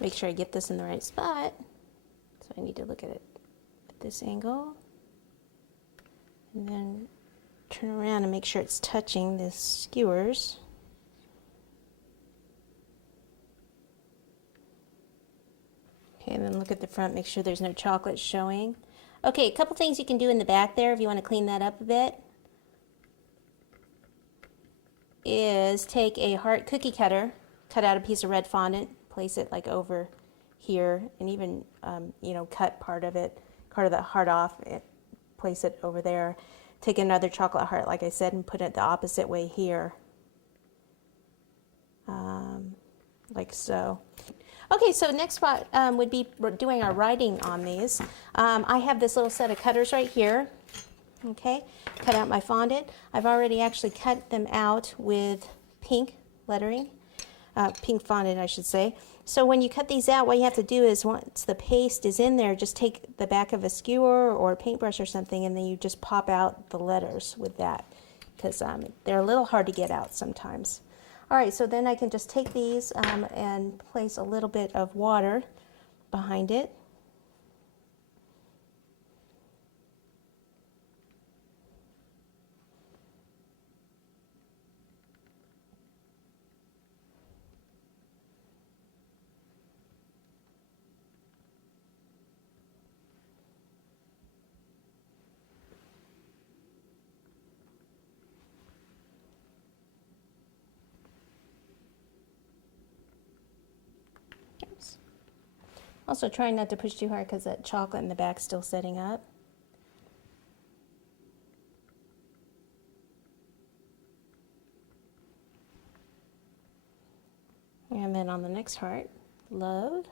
Make sure I get this in the right spot. So I need to look at it at this angle. And then turn around and make sure it's touching the skewers. Okay, and then look at the front, make sure there's no chocolate showing. Okay, a couple things you can do in the back there if you want to clean that up a bit is take a heart cookie cutter, cut out a piece of red fondant, place it like over here, and even you know, cut part of the heart off, place it over there. Take another chocolate heart, like I said, and put it the opposite way here, like so. Okay, so next spot would be doing our writing on these. I have this little set of cutters right here. Okay, cut out my fondant. I've already actually cut them out with pink lettering, pink fondant I should say. So when you cut these out, what you have to do is once the paste is in there, just take the back of a skewer or a paintbrush or something, and then you just pop out the letters with that, because they're a little hard to get out sometimes. All right, so then I can just take these and place a little bit of water behind it. Also try not to push too hard because that chocolate in the back is still setting up. And then on the next heart, love.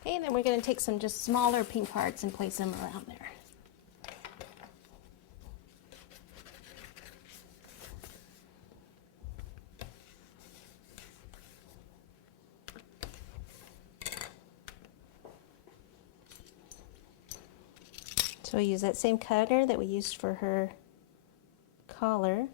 Okay, and then we're going to take some just smaller pink hearts and place them around there. So we use that same cutter that we used for her collar.